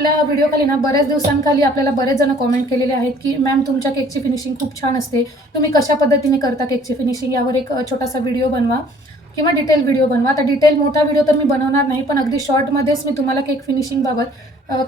आपल्या व्हिडिओ खाली ना बऱ्याच दिवसांखाली आपल्याला बरेच जण कमेंट केलेले आहेत की मॅम तुमच्या केकची फिनिशिंग खूप छान असते, तुम्ही कशा पद्धतीने करता केकची फिनिशिंग यावर एक छोटासा व्हिडिओ बनवा किंवा डिटेल व्हिडिओ बनवा. आता डिटेल मोठा व्हिडिओ तर मी बनवणार नाही, पण अगदी शॉर्टमध्येच मी तुम्हाला केक फिनिशिंगबाबत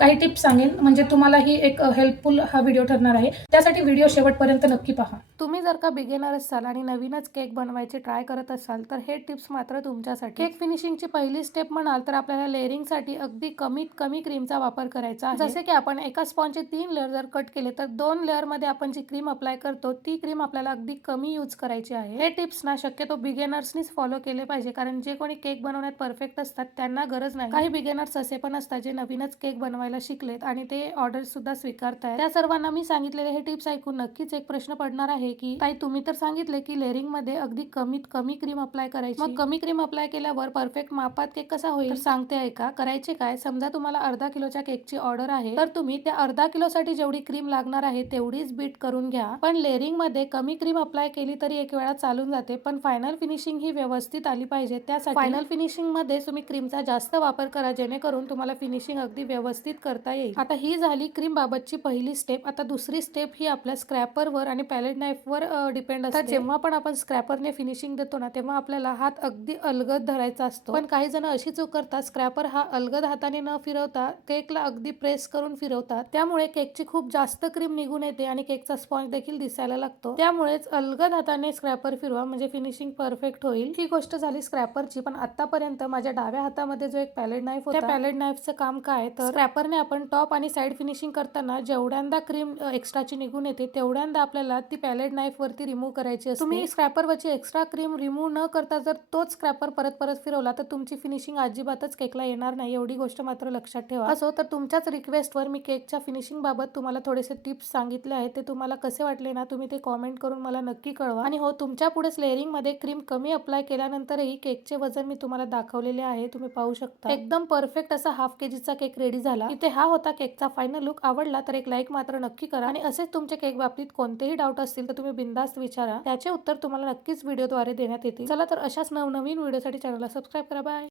काही टिप्स सांगेन, म्हणजे तुम्हालाही एक हेल्पफुल हा व्हिडिओ ठरणार आहे. त्यासाठी व्हिडिओ शेवटपर्यंत नक्की पहा. तुम्ही जर का बिगिनर असाल आणि नवीनच केक बनवायची ट्राय करत असाल तर हे टिप्स मात्र तुमच्यासाठी. केक फिनिशिंगची पहिली स्टेप म्हणाल तर आपल्याला लेअरिंगसाठी अगदी कमीत कमी क्रीमचा वापर करायचा आहे. जसे की आपण एका स्पॉन्जचे 3 लेअर जर कट केले तर 2 लेअरमध्ये आपण जी क्रीम अप्लाय करतो ती क्रीम आपल्याला अगदी कमी यूज करायची आहे. हे टिप्स ना शक्यतो बिगिनर्सनीच फॉलो केले पाहिजे, कारण जे कोणी केक बनवण्यात परफेक्ट असतात त्यांना गरज नाही. काही बिगिनर्स असे पण असतात जे नवीनच केक बनवायला शिकलेत आणि ते ऑर्डर सुद्धा स्वीकारतायत. त्या सर्वांना मी सांगितलेले हे टिप्स ऐकून नक्कीच एक प्रश्न पडणार आहे की ताई तुम्ही तर सांगितले की लेअरिंग मध्ये अगदी कमीत कमी क्रीम अप्लाय करायची, मग कमी क्रीम अप्लाय केल्यावर परफेक्ट मापात केक कसा होईल? तर सांगते ऐका. करायचे काय, समजा तुम्हाला अर्धा किलोच्या केकची ऑर्डर आहे तर तुम्ही त्या अर्धा किलो साठी जेवढी क्रीम लागणार आहे तेवढीच बीट करून घ्या. पण लेअरिंग मध्ये कमी क्रीम अप्लाय केली तरी एक वेळा चालून जाते, पण फायनल फिनिशिंग ही व्यवस्थित आली पाहिजे. त्यासाठी फायनल फिनिशिंग मध्ये तुम्ही क्रीमचा जास्त वापर करा, जेणेकरून तुम्हाला फिनिशिंग अगदी व्यवस्थित करता येईल. आता ही झाली क्रीम बाबतची पहिली स्टेप. आता दुसरी स्टेप ही आपल्या स्क्रॅपरवर आणि पॅलेट नाईफवर डिपेंड असते. जेव्हा पण आपण स्क्रॅपरने फिनिशिंग देतो ना तेव्हा आपल्याला हात अगदी अलगद धरायचा असतो, पण काही जण अशी चूक करतात, स्क्रॅपर हा अलगद हाताने न फिरवता केकला अगदी प्रेस करून फिरवतात. त्यामुळे केकची खूप जास्त क्रीम निघून येते आणि केकचा स्पॉन्ज देखील दिसायला लागतो. त्यामुळेच अलगद हाताने स्क्रॅपर फिरवा, म्हणजे फिनिशिंग परफेक्ट होईल. ही गोष्ट झाली स्क्रॅपरची. पण आतापर्यंत माझ्या डाव्या हातामध्ये जो एक पॅलेट नाईफ होता, त्या पॅलेट नाईफचं काम काय तर स्क्रॅपरने आपण टॉप आणि साइड फिनिशिंग करताना जेवढ्यांदा क्रीम एक्स्ट्राची निघून येते तेवढ्यांदा आपल्याला ती पॅलेट नाईफ वरती रिमूव्ह करायची असते. तुम्ही स्क्रॅपरवरची एक्स्ट्रा क्रीम रिमूव्ह न करता जर तोच स्क्रॅपर परत परत फिरवला तर तुमची फिनिशिंग अजिबातच केकला येणार नाही. एवढी गोष्ट मात्र लक्षात ठेवा. असो तर तुमच्याच रिक्वेस्टवर मी केकच्या फिनिशिंग बाबत तुम्हाला थोडेसे टिप्स सांगितले आहेत. ते तुम्हाला कसे वाटले ना तुम्ही ते कॉमेंट करून मला नक्की कळवा. आणि हो, तुमच्या पुढेच लेअरिंग मध्ये क्रीम कमी अप्लाय केल्यानंतरही केकचे वजन मी तुम्हाला दाखवलेले आहे, तुम्ही पाहू शकता. एकदम परफेक्ट असा हाफ केजीचा केक रेडी झाला. इथे हा होता केकचा फायनल लुक. आवडला तर एक लाईक मात्र नक्की करा आणि असेच तुमचे केक बाबतीत कोणतेही डाऊट असतील तर तुम्ही बिंदास्त विचारा, त्याचे उत्तर तुम्हाला नक्कीच व्हिडिओद्वारे देण्यात येतील. चला तर अशाच नवनवीन व्हिडिओसाठी चॅनलला सबस्क्राईब करा. बाय.